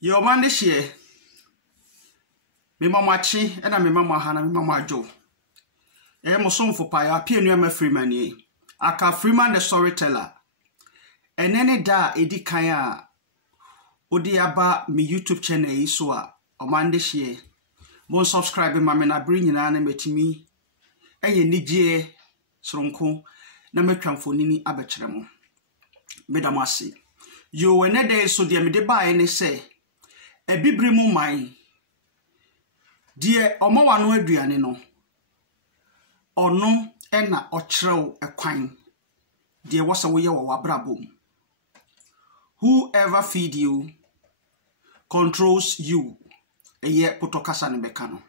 Yo man this year. Me mama chi and me mama hana me mama jo. Mo son for pa appear near me Freeman ye. Aka Freeman the storyteller. And any da edi kaya odi aba me YouTube channel yi so a oman this year. Mo subscribe ma me na bring nyina na metimi. Enye nigye sronko na metwamfoni ni abekere mo. Medamasi. Yo enede so de me de ba ene say ebibiri mu man die omawano aduane no ono ena ochrew ekwan die wasa wo ye wo wabrabom. Whoever feed you controls you. Eye potokasa ne beka no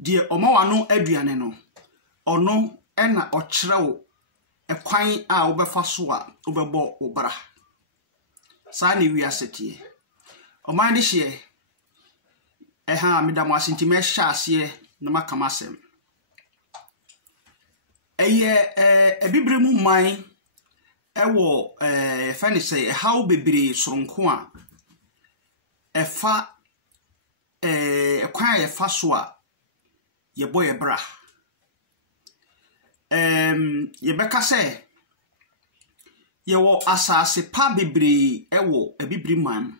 die omawano aduane no ono ena ochrew ekwan a obefa so a obebo obra sa ne wiasetie oman this year medamo asinti me hyaase na makamasem ebibire mu man ewo fani say how bebere sonko a efa ekwan efa so a ye boy bra ye beka say ye wo asase pa bebere ewo ebibire man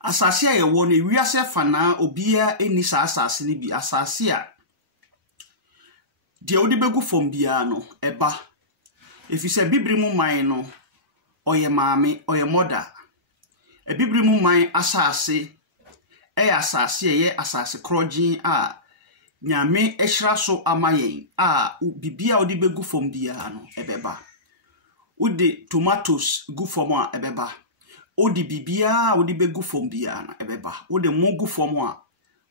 asase a ye wo ne wiase fana obia eni sa asase ni bi asase a de odi begu fom bia no eba efise bibiri mu man no oye maame oye moda ebibiri mu man asase asase ye asase krogin a nyame ehira so amayen a bibia odi begu fom bia no ebeba udi tomatoes gu fom a ebeba odi bibia odi begu fom bia na ebeba odi mugu fom a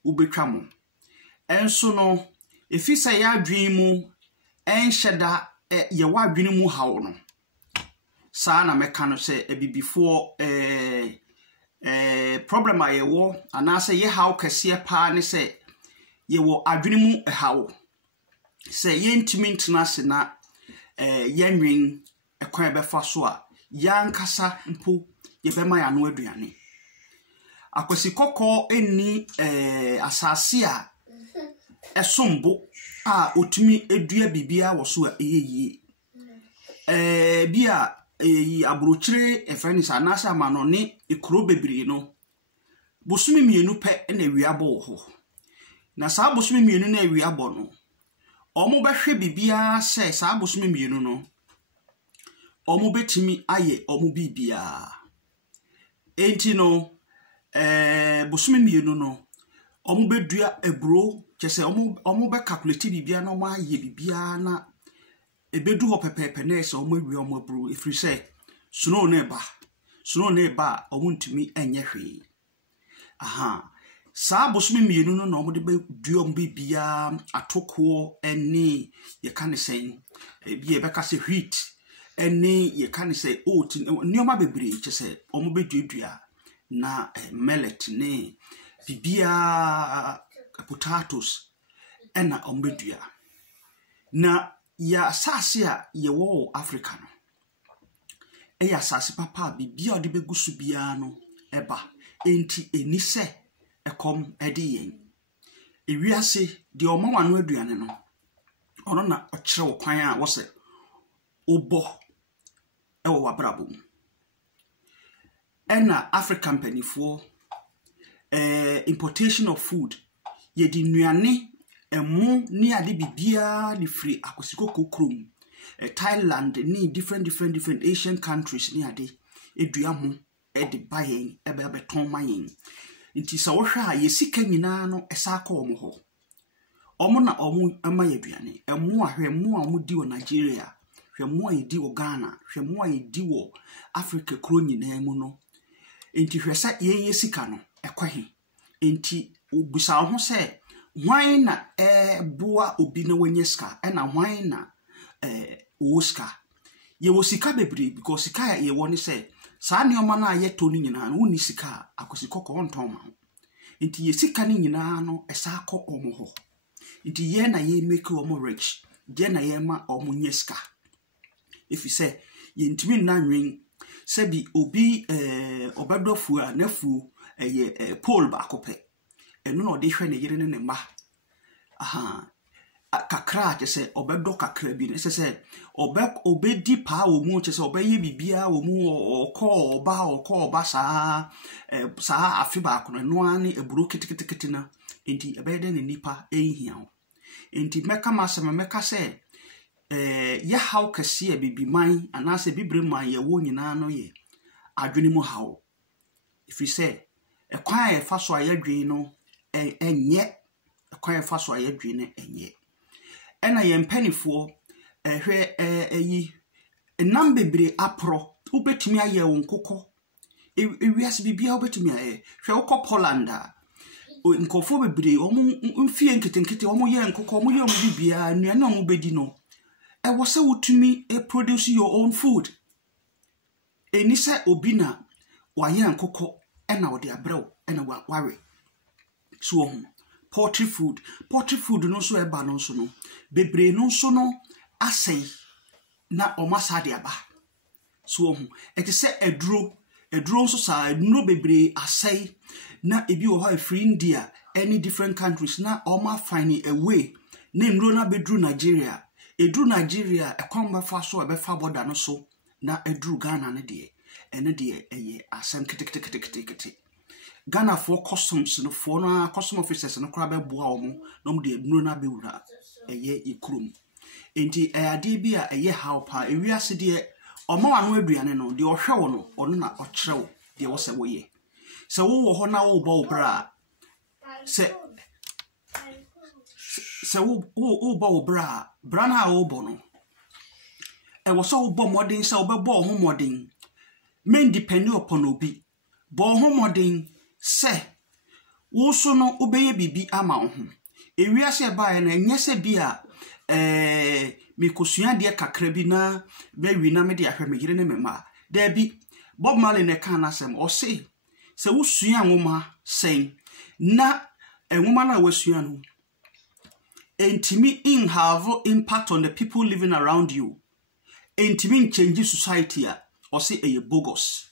ubetwa mo enso no efisa ya adwen mu enhyeda ye wa adwen mu hawo no saa na meka no se ebibifo problem a ye wo anase ye hawo kese pa ne se ye wo adwen mu hawo se ye ntimi ntena se na ye nwen ekwan befa so a yankasa mpo ye bema ya no aduane akwasi kokko eni asase a esombo a otumi edua bibia wo so a eyeye bia yi abrochire efrenis anasa amano ne ekro bebiri no bosumi mienu pe na wiabo ho na saa bosumi mienu na wiabo no omo behwe bibia se saa bosumi mienu no omo betimi aye omo bibia enti no bosumi mienu no omo bedua ebro chese omo be calculate bibia no ma ye bibia na ebedu ho pepepe na ese omo wi omo ebro efri se suno na eba omo ntimi enye hwe aha saa bosumi mienu no na omo de bedua omo bibia atoko eni ye kan sen bia be ka se wheat eni ye kan se oat nioma bebre chese omo bedua na millet ne bibia potatoes ena ombedua na ya asase a ye wo Africa no ya asase papa bibia odi begusu bia no eba enti eni se ekom edi yen ewiase de omawano aduane no ono na okire okwan a wo se obo ewo wabrabo ena African penifo importation of food ye di nuane emu ni ade bibia ni free akosikoko krom Thailand ni different Asian countries ni ade edua ho edi bayen ebe beton mayen nti sa wo hwa ye sika nyina no esaka omo ho omo na omo ama ye duane emu ahwemu a omo di wo Nigeria hwemu a ye di wo Ghana hwemu a ye di wo Africa kro nyina mu no nti hwesa ye sika no ekwahe enti obusa ho se hwan na boa obi na wanyeska na hwan na oska ye wo sika bebre because sika ye woni se saa ne oma na ye to ni nyina no ni sika akosikoko onton ma enti ye sika ni nyina no esa akọ omo ho enti ye na ye make omo rich je na ye ma omo nyeska if you say ye ntimi na nwen sebi obi obedofu a nafu pole ba kope eno no de hwe ne yire ne ma aha kakra che se obedo kakra bi ne se obedi pa wo mu che se obeye bibia wo mu okọ oba saa afi ba kono no ani eburu kitikiti na enti ebede ne nipa ehia enti meka masema meka se ya haw kase ya bibi man anase bibre man ya wo nyina no ye adwene mu haw ifi se ekwan e fa so ayadwen no enye ekwan e fa so ayadwen no enye ena ye mpanifo hwe eyi enam bebre apro ubetimi aye wo nkokọ ewiase bibia ubetimi aye hwe ukọ Poland nkofo bebre omu mfie nketenkete omu ye nkokọ omu ye omu bibia nuane omu bedi no e wose wutumi produce your own food eni se obina waye nkokọ ena wode abrew ena ware so poultry food no so eba no so no bebre no so no asai na omasa de aba so eti se eduro so sa eduro bebre asai na ebi wo ha free India any different countries na oma find a way na nduro na bedru Nigeria edru Nigeria ekwamba fa so ebefa border no so na edru Ghana ne de ene de eye asem kete Ghana for customs no for na custom officers no kra be boa omo no mo de edru na be wura eye ikrum enti ade bi a eye how pa ewiase de omo wano aduane no de ohwe wo no ono na okyerew de wo se wo ye se wo ho na wo bo bra se wo bo bra na wo bo no e wo so wo bo modern se wo be bo ho modern men depend upon obi bo ho modern se wo so no obeye bibi ama wo ho ewiase ba na enye se bi a mikosua de kakra bi na mewi na me de ahwe me yire ne mema da bi Bob Marley ne kan asem o se wo sua nwoma sen na enwoma na wasua no entimi in have impact on the people living around you entimi change society a o se eye bogus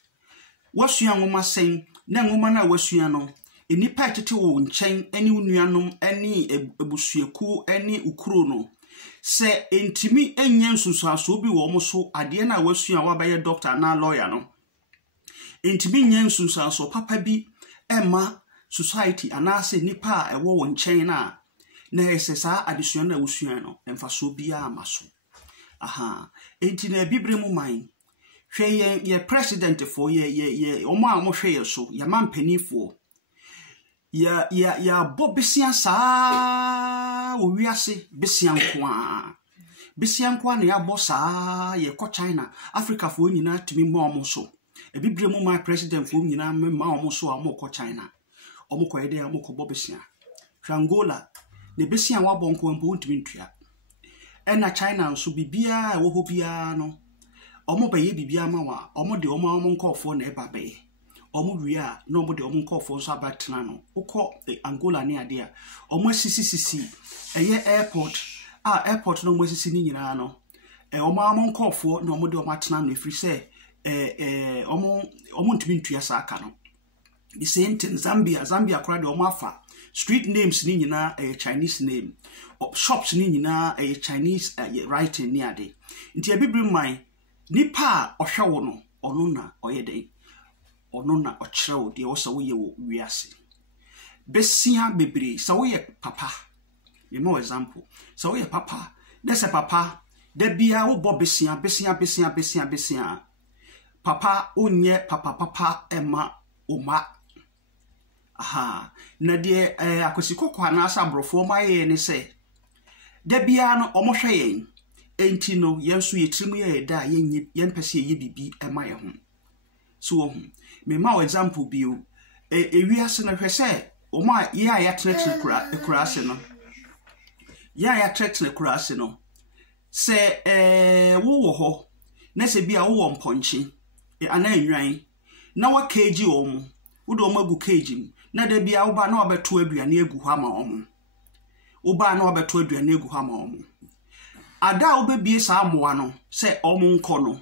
wasua nwoma sen na nwoma na wasua no enipa tete wo nchen eni unuanom eni ebusueku eni ukuro no se entimi enyen susuaso bi wo mo so ade na wasua wa baye doctor na lawyer no entimi nyen susuaso papa bi ema society anase nipa a ewo wo nchen na esesa adesua na wasua no emfaso bia amaso aha enti na bibre mu man hwe ye president for ye omo a mo hwe ye so ya mampanifo ya bobesia sa wo wiase besia nkwa na ya bossa ye ko China Africa fo nyina timi ma omo so ebibre mu my president fo nyina ma omo so omo ko China omo ko ede omo ko bobesia Angola ne besia wa bonko mpo ntimi ntua ena China nso bibia wo ho bia no omo baye bibia ma wa omo de omo nkofo na eba baye omo wia no omo de omo nkofo so abatena no ukọ Angola ne ade a omo sisi eye airport no mo sisi ni nyina no omo nkofo na omo de omo atena no efiri se omo ntimi ntua sa aka no the same thing Zambia kora de omo afa street names ni nyina Chinese name shops ni nyina Chinese writing ni ade nti ebibiri man nipa ohwe wo no ono na oyede ono na ochrewo de wo so ye wo wiase besia bebre so wo ye papa me no example so wo ye papa dese papa da bia wo bo besia papa onye papa ema oma aha na de akosikoko na asa brofo ma ye ne se da bia no omohwe yen enti no yenso yetrim ye da yen pese ye bibi ema ye ho so me ma example bio ewiase na hwese o ma ye ya tretre kura se no ya tretre kura se no se wo ho na se bia wo mponchi ana enwan na wa keji omo wo do magu keji na da bia wo ba na obeto aduane egu ha ma omo wo ba na obeto aduane egu ha ma omo ada obebie sa amoa no se omo nko no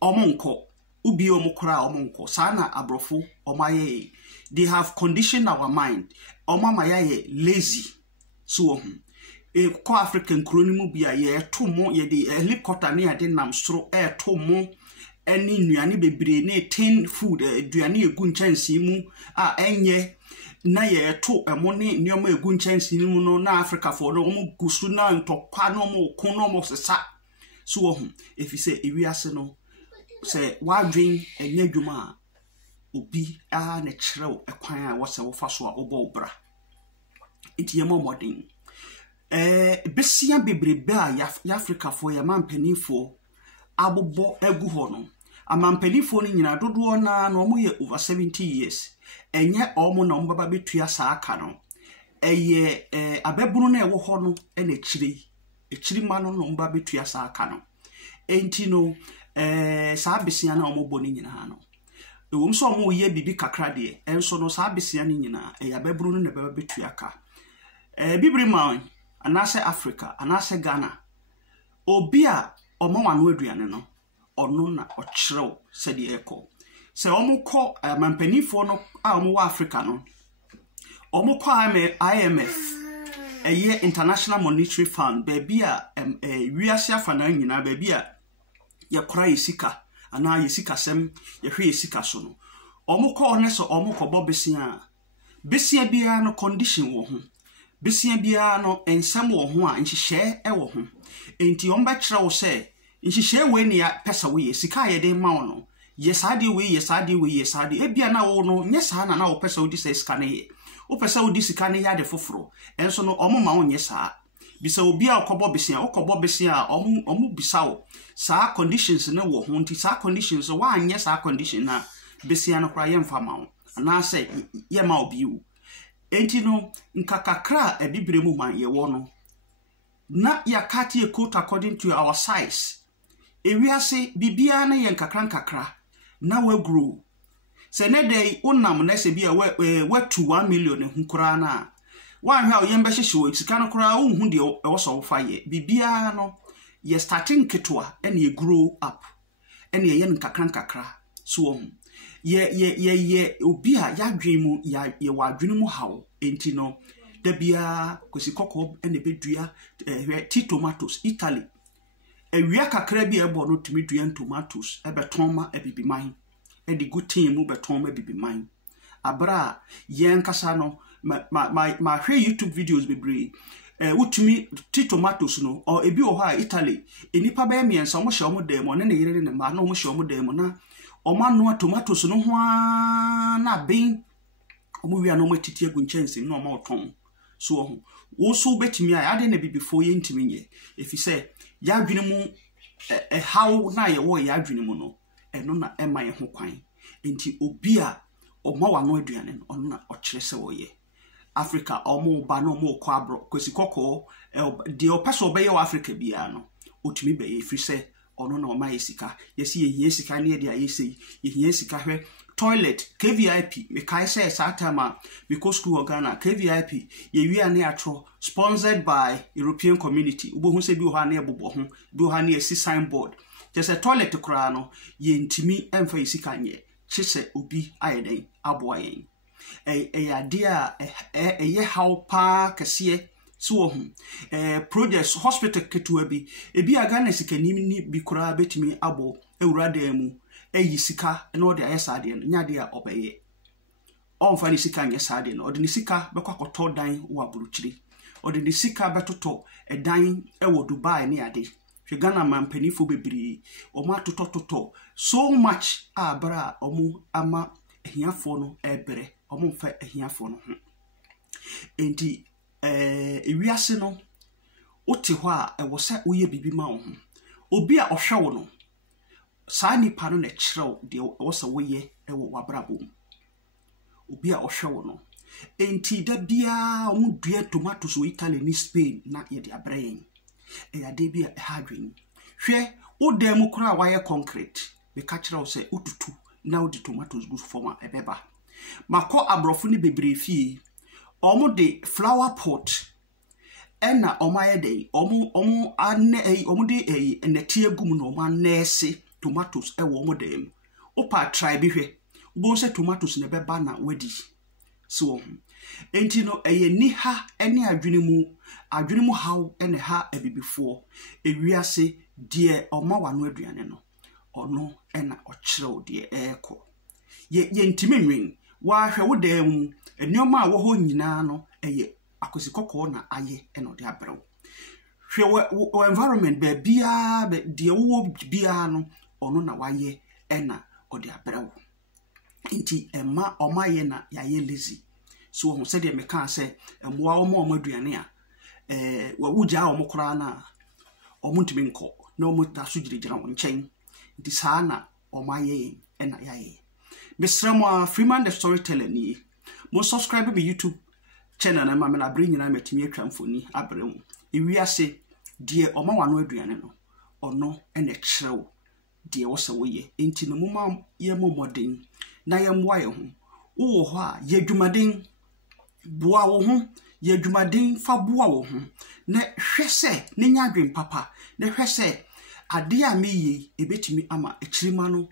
omo nko ubi omukra omonko sana abrofo omaye. They have conditioned our mind. Omamaye lazy. So ko African kronimu bia ye to mo ye de helicopter ne ade nam soro to mo eni nuane bebre ne tin food aduane egu nchansi mu a enye na ye to emo ne nioma egu nchansi mu no na Africa for no mo gusu na ntokwa no mo kon no mo sesa so if you say ewiase no say wadwen enye dwuma obi a na kirew ekwan a wose wo fa so a obo obra enti mo modern besia bebrebe a ya Africa for ya mampanifo abobo egu ho no amampanifo ni nyina dodo na no ye over 70 years enye omo na ombaba betua saa aka no eye abebunu na ewo ho no na ekiri ma no no ombaba betua saa aka no enti no saa besia na omo bo ni nyina no ewom so omo ye bibi kakra de enso no saa besia ni nyina abebunu no na baba betua aka bibiri man anase Africa anase Ghana obi a omo wano aduane no ono na ochrew sedi eko se omo ko mampanifo no a omo wa Africa no omo ko IMF eye International Monetary Fund baby a wiase afana nyina baby a ye kora yesika ana yesika sem ye hwe yesika so no omo ko ne so omo ko bobesia besia bia no condition wo ho besia bia no ensam wo ho a nhihye e wo ho enti omba kire wo se nhihye we ne ya pesa we yesika ye de ma wo no yesade we yesade ebia na wo no nyesa na wo pesa wo di se sika ne ye wo pesa wo di sika ne ya de foforo enso no omo ma wo nyesa bisa obi a okobo besia omo bisa wo sa conditions ne wo ho nti sa conditions wa anye sa condition na besia no kra ye mfa ma wo na se ye ma obi wo enti no nkakakra ebibire mu man ye wo no na yakati e quote according to our size ewiase bibia na ye nkakra na we grow se ne dey unam na se bia we 1 million hunkura na wan hwa ye mbehyehe wo sika no kura unhu de e wo so fa ye bibia no ye starting ketwa and ye grow up and ye nkakra so ye obi a yadwen mu ye wadwen mu hawo enti no da bia kosikoko ene bedua ti tomatoes Italy ewia kakra bia ebo no tumi dua tomatoes ebeton ma ebibiman e di good team mu beton ma ebibiman abra ye nkasa no ma hwe YouTube videos bebre utumi ti tomatoes no o ebi o ha Italy enipa ba miensa mo hye o mo dem ne yire ne ma na o mo hye o mo dem na o ma no tomatoes no ho na ben o mo wia no mo titi agu nchense no ma oton so wo so betimi a ade na bibifo ye ntimi nye efi se ya dwene mu how na ye wo ya dwene mu no eno na ema ye ho kwan enti obi a o ma wano aduane no ono na o kire se wo ye Africa omo ba no mo kwa abro kosikoko de o peso be ye wa Africa bia no otumi be ye fi se ono na o ma yesika yesi ye yesika ne de ayesi ye yesika hwe toilet KVIP me kai say satama because school Ghana KVIP ye wi ane atro sponsored by European Community ubo hu se bi ho ane ebobo ho bi ho ane esi signboard just a toilet kra no ye ntimi emfa yesika nye chise obi ayeden aboa yen ade a ye how pa kase so ho projects hospital ketua bi ebi aga na sika ni bi kra betimi abo ewurada mu eyi sika na ode ayesade no nyade a obeye onfa ni sika nyesade no ode ni sika bekwa koto dan wo aburuchiri ode ni sika betoto edan ewo Dubai ni ade hwe Ghana mampanifo bebiri o ma toto so much abra omu ama ehiafo no ebere omu fa ehiafo no ho enti ewiase no wote ho a ewo se woye bibi ma wo ho obi a ohwe wo no saa nipa no na kirew de wo se woye ewo wabrabo obi a ohwe wo no enti da bia omu dua tomatoes wo Italy ni Spain na ye de abrayen ya de bia hadwen hwe wo dem kura wa ye concrete be ka kirew se ututu na wo de tomatoes go forma ebeba mako abrofo ni bebre fie omu de flower pot ena omaye de omu anne omu de eneti agum no omu anese tomatoes ewo omu dem opa try bi hwe bo se tomatoes ne beba na wadi so enti no eye ni ha ene adwene mu haw ene ha abibifo ewiase de oma wano aduane no ono ena okyerew de eko ye ntimi nwen wa hwe wo da mu enioma a wo ho nyina no eye akosikoko na aye ena ode abrew hwe environment be bia be de wo bia no ono na waye ena ode abrew enti ema omaye na yaye lazy so ho se de me kan se emwa omo aduane a wa wugya omo kora na omo ntimi nko na omo ta so giregira won nchen nti saa na omaye ena yaye Mr. Freeman the Storyteller ni mo subscribe be YouTube channel na ma me na bring nyina matimi atwa mfoni abrem ewiase de oma wano aduane no ono ene kyerew de wo se wo ye enti no moma ye momoden na ye mwa ye ho wo ho a ye dwumaden boa wo ho ye dwumaden fa boa wo ho na hwese ne nya adwen papa na hwese ade a meyi ebetimi ama ekirima no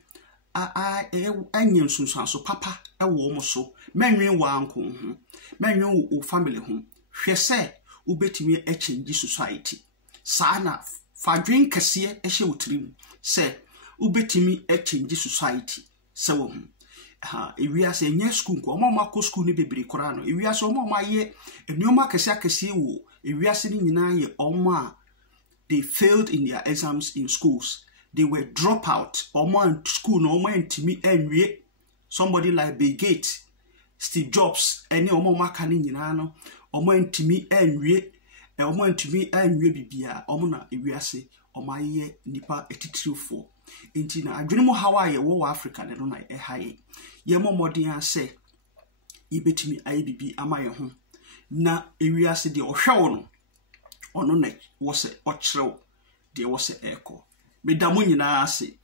anyem sunsanso papa ewo mo so menwen wa anko ho menwen wo family ho hwese ubetimi change society sana fadwen kase ehye wotrim se ubetimi change society se wo ewiase nya school ko omo ma school ni bebere kora no ewiase omo ma ye enioma kase wo ewiase ni nyina ye omo a they failed in their exams in schools. They were dropout. Omo in school no omo ntimi enwie. Somebody like Bill Gates, Steve Jobs, any omo maka ni nyina no omo ntimi enwie. Omo ntimi enwie bibia omo na ewiase omo aye nipa etitirifo. Enti na adwene mu Hawaii wo Africa ne no na haye. Ye momodin ase ibetimi aye bibi amaye ho. Na ewiase de ohwe no ono na wo se okyerew de wo se eko. Medamu nyina ase.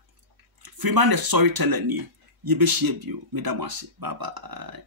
Freeman the Storyteller ni ye be share bio. Medamu ase. Bye bye.